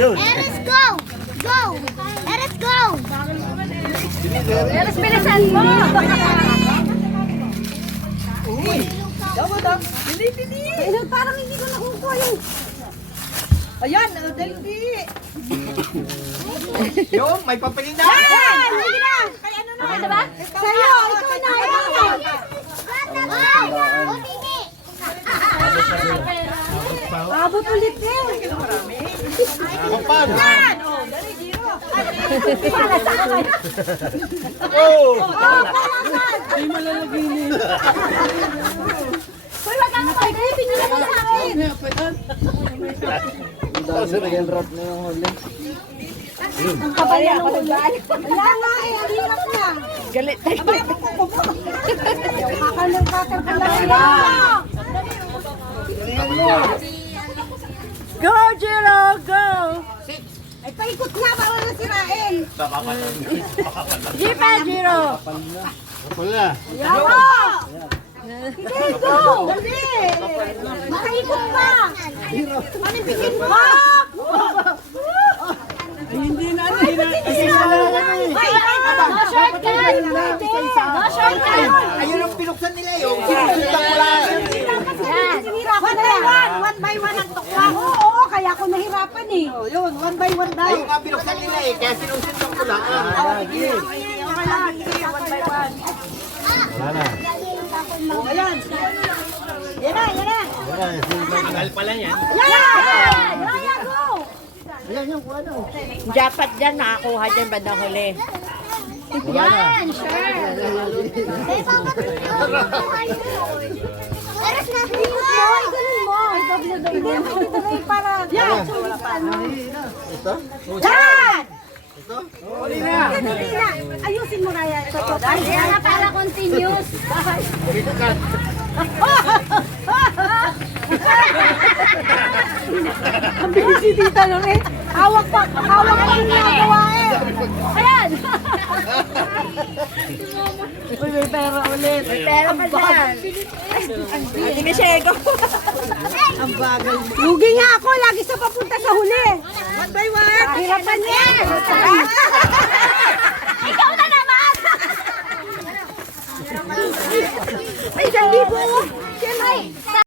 Let us go! Go! Let us go! Let us bilisan mo! Ayun, parang hindi ko nakukuha yun. Ayan, dali. Yung, may papiling na. Sige na. Okay na ba? Sa'yo, ikaw na. Abot ulit eh. Kapan? Oh, Di malalagin eh. Uy, wag kang mapagay. Pinila mo sa akin. Kasi naging rap na yung huli. ang kabaya ng ulan. Wala nga eh, ang hirap na. Galit tayo. Kakalangkatan ka lang. Go, Jiro! Go! Ay, paikot nga para nasirain. Jeep, Jiro! Wala. Yako! Hindi, go! Dali! Makaikot pa! Manipigin mo! Hindi na, No shortcut! No shortcut! Ayun ang pinuksan nila yung sinusundang ko lang. Sinirapan na yan! One by one ang tukwa. Oo, kaya ako nahirapan eh. Yun, one by one daw. Ayun ang pinuksan nila eh, kaya sinusundang ko lang. Okay lang, sige, one by one. Ayan. Yan na, yan na. Tagal pala yan. Yan! Raya, go! Dapat dyan, nakakuha dyan bandang huli. Yan, sure. Let us not be Ikot mo, ganun mo. Hindi, hindi para. Yan! Ito? Yan! Huli na. Dali na. Ayusin mo, Raya. Kaya nga para continuous. Dito ka. Ang bilis si Tita lang eh. Hawak pa yung ginagawa eh. Ayan! Uy, may pera ulit. May pera pa dyan. Hindi ka Shego. Ang bagal. Lugi nga ako, lagi sa papunta sa huli. One by one. Hirapan niya. Ikaw na naman! Ay, 1,000.